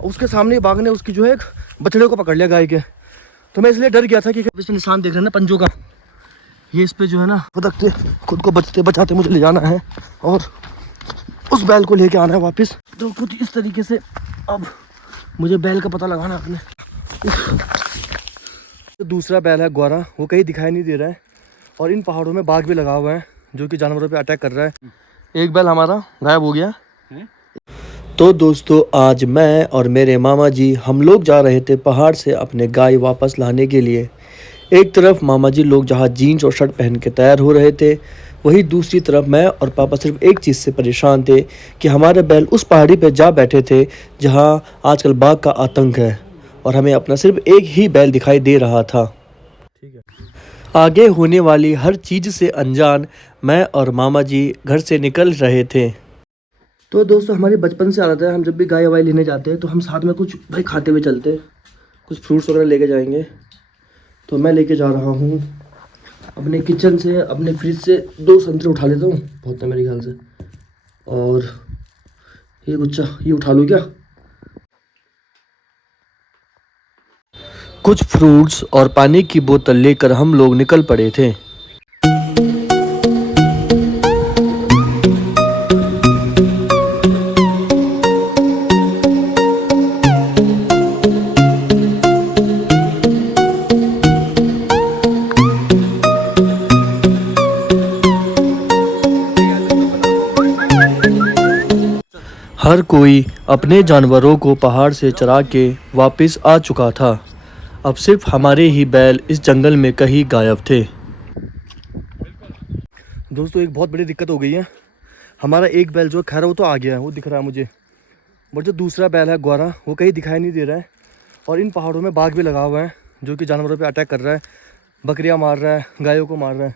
उसके सामने बाघ ने उसकी जो है एक बछड़े को पकड़ लिया गाय के। तो मैं इसलिए डर गया था कि इसमें निशान देख रहे हैं ना पंजों का, ये इस पे जो है ना फुदकते खुद को बचते बचाते मुझे ले जाना है और उस बैल को लेके आना है वापस। तो कुछ इस तरीके से अब मुझे बैल का पता लगाना है अपने। तो दूसरा बैल है ग्वारा, वो कहीं दिखाई नहीं दे रहा है और इन पहाड़ों में बाघ भी लगा हुआ है जो कि जानवरों पे अटैक कर रहा है। एक बैल हमारा गायब हो गया। तो दोस्तों आज मैं और मेरे मामा जी हम लोग जा रहे थे पहाड़ से अपने गाय वापस लाने के लिए। एक तरफ मामा जी लोग जहाँ जीन्स और शर्ट पहन के तैयार हो रहे थे, वहीं दूसरी तरफ मैं और पापा सिर्फ एक चीज़ से परेशान थे कि हमारे बैल उस पहाड़ी पर जा बैठे थे जहाँ आजकल बाघ का आतंक है और हमें अपना सिर्फ एक ही बैल दिखाई दे रहा था। ठीक है, आगे होने वाली हर चीज़ से अनजान मैं और मामा जी घर से निकल रहे थे। तो दोस्तों हमारी बचपन से आदत है, हम जब भी गाय वाय लेने जाते हैं तो हम साथ में कुछ भाई खाते हुए चलते हैं, कुछ फ्रूट्स वगैरह लेके जाएंगे। तो मैं लेके जा रहा हूँ अपने किचन से, अपने फ्रिज से 2 संतरे उठा लेता हूँ, बहुत है मेरे ख्याल से। और ये गुच्छा ये उठा लूँ क्या, कुछ फ्रूट्स और पानी की बोतल लेकर हम लोग निकल पड़े थे। हर कोई अपने जानवरों को पहाड़ से चरा के वापस आ चुका था। अब सिर्फ हमारे ही बैल इस जंगल में कहीं गायब थे। दोस्तों एक बहुत बड़ी दिक्कत हो गई है, हमारा एक बैल जो खैर वो तो आ गया है, वो दिख रहा है मुझे, बट जो दूसरा बैल है ग्वारा वो कहीं दिखाई नहीं दे रहा है और इन पहाड़ों में बाघ भी लगा हुआ है जो कि जानवरों पे अटैक कर रहा है, बकरियां मार रहा है, गायों को मार रहा है।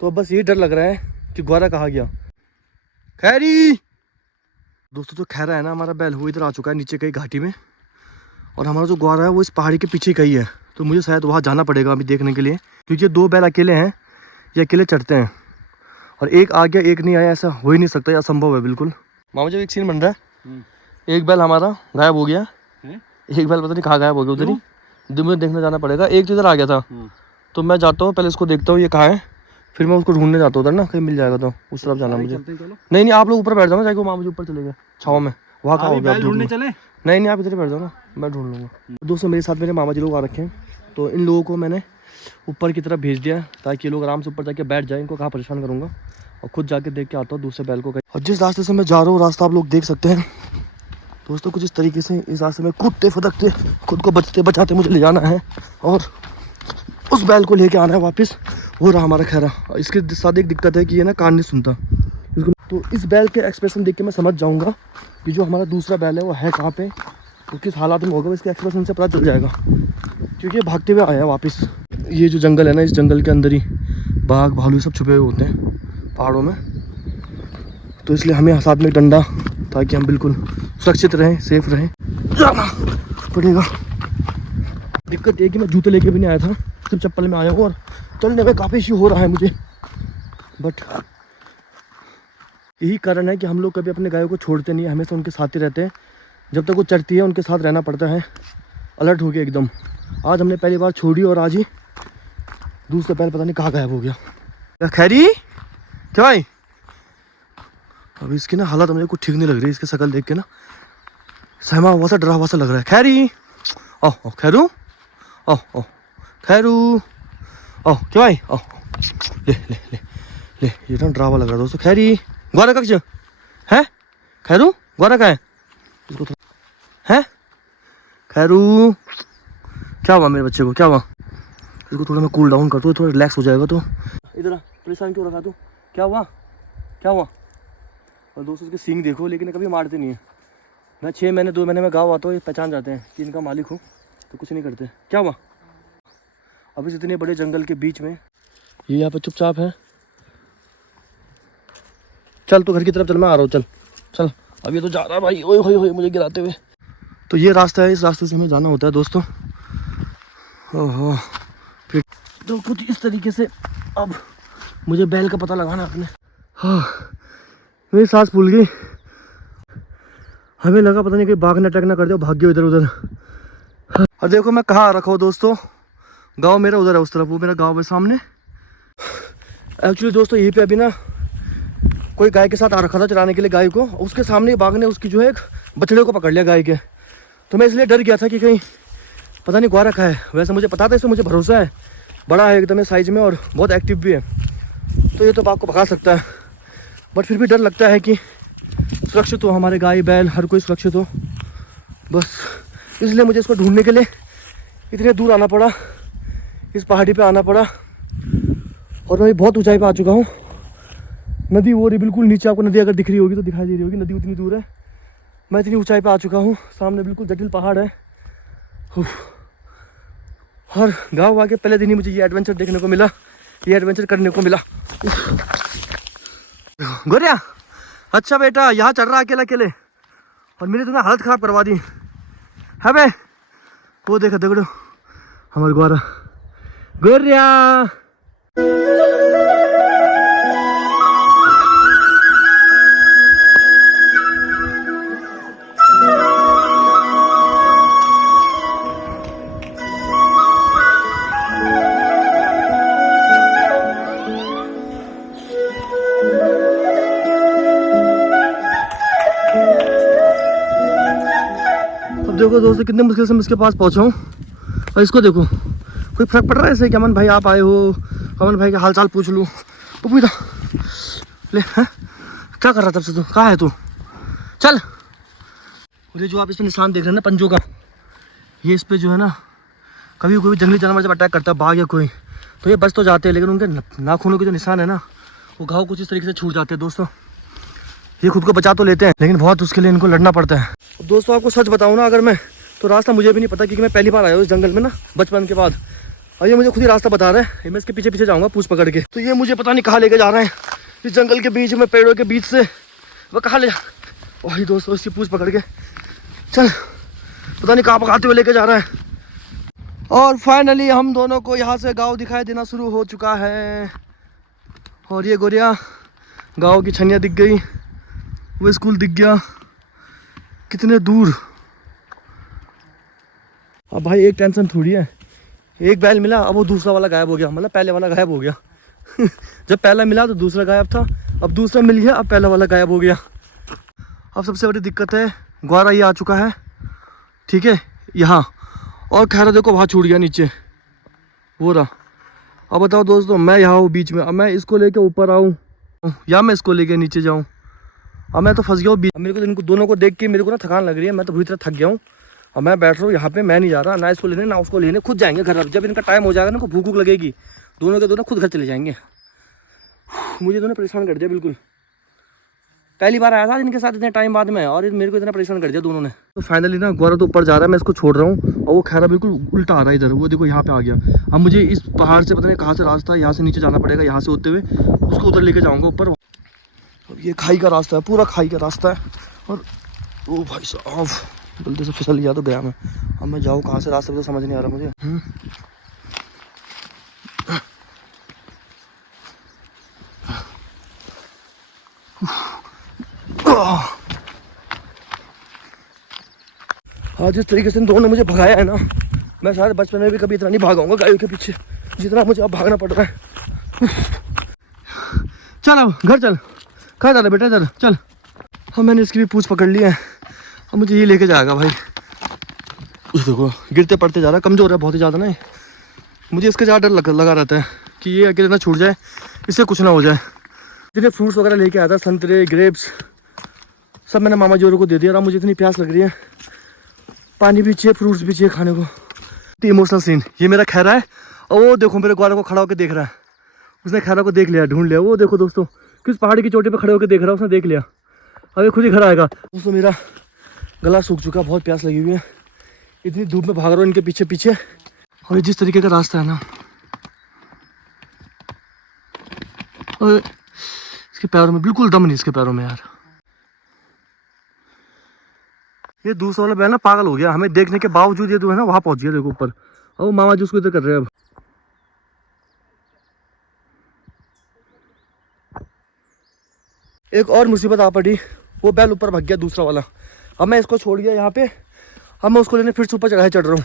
तो अब बस ये डर लग रहा है कि ग्वारा कहाँ गया। खैरी दोस्तों, जो खैरा है ना हमारा बैल, वो इधर आ चुका है नीचे कहीं घाटी में और हमारा जो ग्वारा है वो इस पहाड़ी के पीछे कहीं है। तो मुझे शायद वहाँ जाना पड़ेगा अभी देखने के लिए, क्योंकि ये 2 बैल अकेले हैं, ये अकेले चढ़ते हैं और एक आ गया एक नहीं आया, ऐसा हो ही नहीं सकता, ये असंभव है बिल्कुल। मामा जी एक सीन बन रहा है, एक बैल हमारा गायब हो गया, एक बैल पता नहीं कहाँ गायब हो गया, उधर ही मुझे देखने जाना पड़ेगा। एक तो इधर आ गया था, तो मैं जाता हूँ पहले इसको देखता हूँ ये कहाँ है, फिर मैं उसको ढूंढने जाता हूँ उधर ना, कहीं मिल जाएगा तो उस तरफ जाना मुझे। नहीं आप लोग ऊपर बैठ जाओ ना, जाके मामा जी ऊपर चले गए छाव में, वहाँ कहाँ हो गया ढूंढने चले। नहीं आप इधर ही बैठ जाओ ना, मैं ढूंढ लूँगा। दोस्तों मेरे साथ मेरे मामा जी लोग आ रखे हैं, तो इन लोगों को मैंने ऊपर की तरफ भेज दिया ताकि ये लोग आराम से ऊपर जाके बैठ जाए, इनको कहाँ परेशान करूँगा और खुद जाके देख के आता हूँ दूसरे बैल को। और जिस रास्ते से मैं जा रहा हूँ रास्ता आप लोग देख सकते हैं दोस्तों, कुछ इस तरीके से इस रास्ते में कूदते फुदकते खुद को बचते बचाते मुझे ले जाना है और उस बैल को लेके आना है वापस। वो रहा हमारा खैरा। इसके साथ एक दिक्कत है कि ये ना कान नहीं सुनता इसको। तो इस बैल के एक्सप्रेशन देख के मैं समझ जाऊंगा कि जो हमारा दूसरा बैल है वो है कहाँ पे, तो किस हालात में होगा, इसके एक्सप्रेशन से पता चल जाएगा, क्योंकि ये भागते हुए आया है वापस। ये जो जंगल है ना, इस जंगल के अंदर ही बाघ भालू सब छुपे हुए होते हैं पहाड़ों में, तो इसलिए हमें साथ में डंडा, ताकि हम बिल्कुल सुरक्षित रहें, सेफ रहें, जाना पड़ेगा। दिक्कत ये कि मैं जूते लेके भी नहीं आया था, सिर्फ चप्पल में आया हूँ और चलने में काफ़ी इश्यू हो रहा है मुझे। बट यही कारण है कि हम लोग कभी अपने गायों को छोड़ते नहीं, हमेशा उनके साथ ही रहते हैं। जब तक वो चरती है उनके साथ रहना पड़ता है, अलर्ट हो गया एकदम। आज हमने पहली बार छोड़ी और आज ही दूसरे बैल पता नहीं कहाँ गायब हो गया। खैरी क्या भाई, अब इसकी ना हालत मुझे कुछ ठीक नहीं लग रही, इसकी शक्ल देख के ना सहमा हुआ सा डरा हुआ सा लग रहा है। खैरी ओह खैरू, ओह खैरू, ओह क्या भाई, ओह ले ले ले ले, ये ना ड्रावा लग रहा है दोस्तों। खैरी ग्वारा कक्ष है, खैरू ग्वारा का है, इसको है खैरू, क्या हुआ मेरे बच्चे को, क्या हुआ, इसको थोड़ा मैं कूल डाउन करता हूँ, थोड़ा रिलैक्स हो जाएगा। तो इधर परेशान क्यों रखा तू, क्या हुआ क्या हुआ। और दोस्तों उसके सींग देखो, लेकिन कभी मारते नहीं है। मैं 6 महीने 2 महीने में गाँव आता हूँ, ये पहचान जाते हैं कि इनका मालिक हूँ, तो कुछ नहीं करते। क्या हुआ, अभी से इतने बड़े जंगल के बीच में ये यहाँ पे चुपचाप है। चल तो घर की तरफ चल, मैं आ रहा हूँ, चल चल। अब ये तो जा रहा है भाई, ओए होए मुझे गिराते हुए। तो ये रास्ता है, इस रास्ते से हमें जाना होता है दोस्तों। ओहो, फिर तो कुछ इस तरीके से अब मुझे बैल का पता लगाना अपने। हाँ मेरी सांस फूल गई, हमें लगा पता नहीं कि बाघ ने अटैक ना कर दिया, भाग गया इधर उधर। और देखो मैं कहाँ रखा हूँ दोस्तों, गांव मेरा उधर है उस तरफ, वो मेरा गांव है सामने। एक्चुअली दोस्तों यहीं पे अभी ना कोई गाय के साथ आ रखा था चराने के लिए गाय को, उसके सामने बाघ ने उसकी जो है एक बछड़े को पकड़ लिया गाय के। तो मैं इसलिए डर गया था कि कहीं पता नहीं ग्वारा है। वैसे मुझे पता था, इसमें मुझे भरोसा है, बड़ा है एकदम साइज में और बहुत एक्टिव भी है, तो ये तो बाघ को भगा सकता है। बट फिर भी डर लगता है कि सुरक्षित हो हमारे गाय बैल, हर कोई सुरक्षित हो, बस इसलिए मुझे इसको ढूंढने के लिए इतने दूर आना पड़ा, इस पहाड़ी पे आना पड़ा। और मैं बहुत ऊंचाई पे आ चुका हूँ। नदी वो रही बिल्कुल नीचे, आपको नदी अगर दिख रही होगी तो दिखाई दे रही होगी, नदी उतनी दूर है। मैं इतनी ऊंचाई पे आ चुका हूँ, सामने बिल्कुल जटिल पहाड़ है। और गाँव आके पहले दिन ही मुझे ये एडवेंचर देखने को मिला, ये एडवेंचर करने को मिला। गोरिया अच्छा बेटा, यहाँ चल रहा अकेले अकेले, और मेरी तुमने हालत खराब करवा दी है बे। वो देखा दगड़ो हमारे ग्वारा। गोरिया देखो दोस्तों कितने मुश्किल से मैं इसके पास पहुंचा हूँ, और इसको देखो कोई फर्क पड़ रहा है ऐसे कि अमन भाई आप आए हो, अमन भाई का हाल चाल पूछ लूँ। पूछा ले है? क्या कर रहा था तब से तू, कहाँ है तू? चल। ये जो आप इस पर निशान देख रहे हैं ना पंजों का, ये इस पे जो है ना कभी कोई जंगली जानवर जब अटैक करता है, बाघ या कोई, तो ये बच तो जाते हैं, लेकिन उनके नाखूनों के जो निशान है ना वो घाव कुछ इस तरीके से छूट जाते हैं दोस्तों। ये खुद को बचा तो लेते हैं, लेकिन बहुत उसके लिए इनको लड़ना पड़ता है। दोस्तों आपको सच बताऊं ना, अगर मैं तो रास्ता मुझे भी नहीं पता, क्योंकि मैं पहली बार आया हूँ इस जंगल में ना बचपन के बाद, और ये मुझे खुद ही रास्ता बता रहा है। मैं इसके पीछे पीछे जाऊँगा पूछ पकड़ के, तो ये मुझे पता नहीं कहाँ लेके जा रहे हैं, इस जंगल के बीच में पेड़ों के बीच से वह कहाँ ले जा। वही दोस्तों इसकी पूछ पकड़ के चल, पता नहीं कहाँ पकाते हुए लेके जा रहा है। और फाइनली हम दोनों को यहाँ से गाँव दिखाई देना शुरू हो चुका है, और ये गोरिया गाँव की छनिया दिख गई, वो स्कूल दिख गया कितने दूर। अब भाई एक टेंशन थोड़ी है, एक बैल मिला अब वो दूसरा वाला गायब हो गया, मतलब पहले वाला गायब हो गया। जब पहला मिला तो दूसरा गायब था, अब दूसरा मिल गया, अब पहला वाला गायब हो गया। अब सबसे बड़ी दिक्कत है ग्वारा ये आ चुका है, ठीक है यहाँ, और खैरा देखो वहाँ छूट गया नीचे वो रहा। अब बताओ दोस्तों मैं यहाँ हूँ बीच में, अब मैं इसको लेके ऊपर आऊँ या मैं इसको लेके नीचे जाऊँ? अब मैं तो फंस गया हूँ बीच। मेरे को इनको दोनों को देख के मेरे को ना थकान लग रही है, मैं तो बुरी तरह थक गया हूँ। और मैं बैठ रहा हूँ यहाँ पे, मैं नहीं जा रहा ना इसको लेने ना उसको लेने, खुद जाएंगे घर। अब जब इनका टाइम हो जाएगा ना, इनको भूख भूख लगेगी, दोनों के दोनों खुद घर चले जाएंगे। मुझे दोनों परेशान कर दिया बिल्कुल, पहली बार आया था इनके साथ इतने टाइम बाद में, और मेरे को इतना परेशान कर दिया दोनों ने। तो फाइनली ना ग्वारा तो ऊपर जा रहा है, मैं इसको छोड़ रहा हूँ, और वो खैरा बिल्कुल उल्टा आ रहा है इधर, वो देखो यहाँ पे आ गया। अब मुझे इस पहाड़ से पता नहीं कहाँ से रास्ता है, यहाँ से नीचे जाना पड़ेगा, यहाँ से होते हुए उसको उधर लेके जाऊँगा ऊपर। अब ये खाई का रास्ता है, पूरा खाई का रास्ता है, और ओ भाई साहब गलती से फिसल गया तो गया मैं। अब मैं जाऊँ कहाँ से, रास्ते तो समझ नहीं आ रहा मुझे। हाँ जिस तरीके से इन दोनों ने मुझे भगाया है ना, मैं शायद बचपन में भी कभी इतना नहीं भागाऊंगा गायों के पीछे जितना मुझे अब भागना पड़ रहा है। चल अब घर चल, कहाँ जा रहा बेटा, इधर चल। हाँ मैंने इसकी भी पूछ पकड़ ली है, अब मुझे ये लेके जाएगा भाई। देखो गिरते पड़ते जा रहा है, कमज़ोर है बहुत ही ज़्यादा ना, मुझे इसका ज़्यादा डर लगा रहता है कि ये अकेले ना छूट जाए, इससे कुछ ना हो जाए। जितने फ्रूट्स वगैरह लेके आया था, संतरे ग्रेप्स सब मैंने मामा जोरों को दे दिया। और मुझे इतनी प्यास लग रही है, पानी भी चाहिए, फ्रूट्स भी चाहिए खाने को। तो इमोशनल सीन ये मेरा खैरा है, और वो देखो मेरे ग्वारा को खड़ा होकर देख रहा है, उसने खैरा को देख लिया, ढूंढ लिया। वो देखो दोस्तों किस पहाड़ी की चोटी पे खड़े होकर देख रहा है, उसने देख लिया, अभी खुद ही घर आएगा। दोस्तों मेरा गला सूख चुका, बहुत प्यास लगी हुई है, इतनी धूप में भाग रहा हूँ इनके पीछे पीछे। और जिस तरीके का रास्ता है ना, और इसके पैरों में बिल्कुल दम नहीं, इसके पैरों में यार। ये दूसरा वाला बैल ना पागल हो गया, हमें देखने के बावजूद ये जो है ना वहाँ पहुँच गया देखो ऊपर, और मामा जी उसको इधर कर रहे हैं। अब एक और मुसीबत आ पड़ी, वो बैल ऊपर भाग गया दूसरा वाला, अब मैं इसको छोड़ गया यहाँ पे, अब मैं उसको लेने फिर से ऊपर चढ़ाई चढ़ रहा हूँ।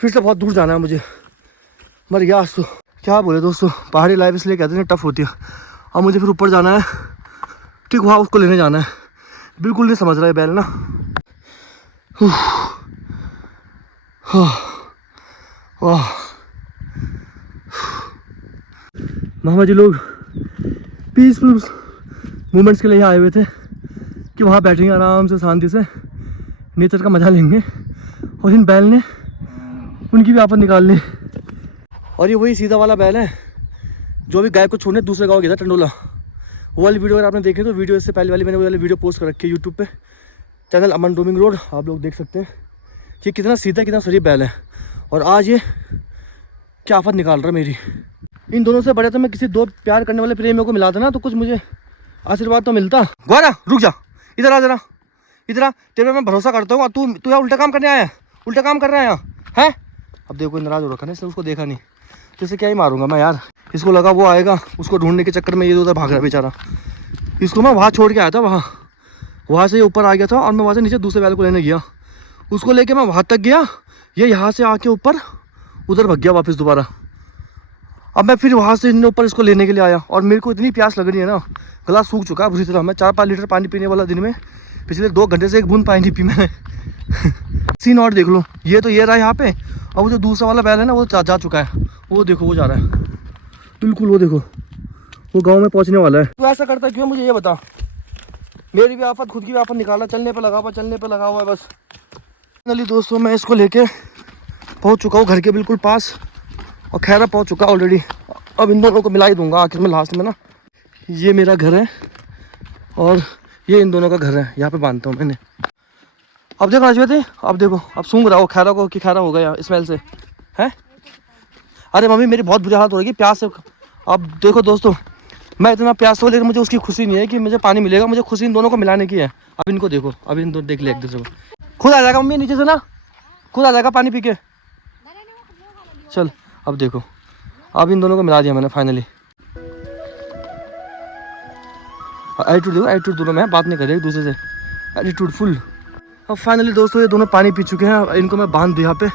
फिर से बहुत दूर जाना है मुझे, मर गया आज तो। क्या बोले दोस्तों, पहाड़ी लाइफ इसलिए कहते हैं टफ होती है। अब मुझे फिर ऊपर जाना है, ठीक वहाँ उसको लेने जाना है। बिल्कुल नहीं समझ रहा है बैल ना। वाह, मामा जी लोग पीसफुल मोमेंट्स के लिए आए हुए थे कि वहाँ बैठेंगे आराम से, शांति से नेचर का मज़ा लेंगे। और इन बैल ने उनकी भी आफत निकाल ली। और ये वही सीधा वाला बैल है जो अभी गाय को छोड़ने दूसरे गाँव गया था, टंडोला। वो वाली वीडियो अगर आपने देखी तो वीडियो इससे पहले वाली मैंने वो वाली वीडियो पोस्ट कर रखी है यूट्यूब पे, चैनल अमन रोमिंग रोड, आप लोग देख सकते हैं कि कितना सीधा कितना शरीफ बैल है। और आज ये क्या आफत निकाल रहा है मेरी। इन दोनों से बड़े तो मैं किसी दो प्यार करने वाले प्रेमियों को मिला था ना, तो कुछ मुझे आशीर्वाद तो मिलता। ग्वारा रुक जा, इधर आ जरा, इधर आ, तेरे पे मैं भरोसा करता हूँ। तू यार उल्टा काम करने आया, उल्टा काम कर रहा है यहाँ है। अब देखो नाराज हो रखा ना इसने, उसको देखा नहीं तो इसे क्या ही मारूंगा मैं यार। इसको लगा वो आएगा, उसको ढूंढने के चक्कर में ये उधर भाग रहा है बेचारा। इसको मैं वहाँ छोड़ के आया था, वहाँ से ये ऊपर आ गया था और मैं वहाँ से नीचे दूसरे बैल को लेने गया। उसको लेके मैं वहाँ तक गया, ये यहाँ से आके ऊपर उधर भाग गया वापस दोबारा। अब मैं फिर वहाँ से इन्हें ऊपर इसको लेने के लिए आया और मेरे को इतनी प्यास लग रही है ना, गला सूख चुका है बुरी तरह। मैं 4-5 लीटर पानी पीने वाला दिन में, पिछले 2 घंटे से एक बूंद पानी नहीं पी मैंने। सीन और देख लो, ये तो ये रहा यहाँ पे, और वो जो दूसरा वाला बैल है ना वो जा चुका है। वो देखो वो जा रहा है बिल्कुल, वो देखो वो गाँव में पहुँचने वाला है। तू ऐसा करता क्यों, मुझे ये बता। मेरी भी आफत, खुद की भी आफत निकाला, चलने पर लगा हुआ है बस। फाइनली दोस्तों मैं इसको लेके पहुँच चुका हूँ घर के बिल्कुल पास, और खैरा पहुँच चुका ऑलरेडी। अब इन दोनों को मिला ही दूंगा आखिर में लास्ट में ना। ये मेरा घर है और ये इन दोनों का घर है, यहाँ पे बांधता हूँ मैंने। अब देखो राजवती, अब देखो अब सूंघ रहा हो खैरा को कि खैरा हो गया स्मेल से है। अरे मम्मी मेरी बहुत बुरी हालत हो रही प्यास से। अब देखो दोस्तों, मैं इतना प्यास हो, लेकिन मुझे उसकी खुशी नहीं है कि मुझे पानी मिलेगा, मुझे खुशी इन दोनों को मिलाने की है। अब इनको देखो, अब इन दोनों देख ले एक दूसरे को, खुद आ जाएगा मम्मी नीचे से ना, खुद आ जाएगा पानी पी के। चल अब देखो, अब इन दोनों को मिला दिया मैंने फाइनली। एटीट्यूड देखो, एटीट्यूड दोनों में बात नहीं कर रहे एक दूसरे से, एटीट्यूड फुल। अब फाइनली दोस्तों ये दोनों पानी पी चुके हैं, इनको मैं बांध दूँ यहाँ पे,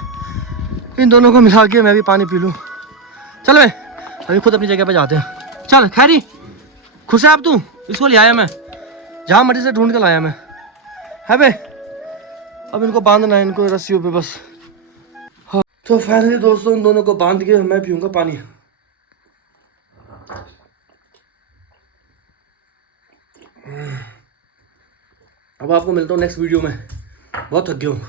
इन दोनों को मिला के मैं भी पानी पी लूँ। चल मैं अभी खुद अपनी जगह पे जाते हैं। चल खैरी, खुश है अब तू? इसको ले आया मैं, जहाँ मर्जी से ढूंढ कर लाया मैं, है बे। अब इनको बांधना है, इनको रस्सियों पे बस। हाँ तो फाइनली दोस्तों उन दोनों को बांध के मैं पीऊँगा पानी। अब आपको मिलता हूँ नेक्स्ट वीडियो में, बहुत थक गया हूँ।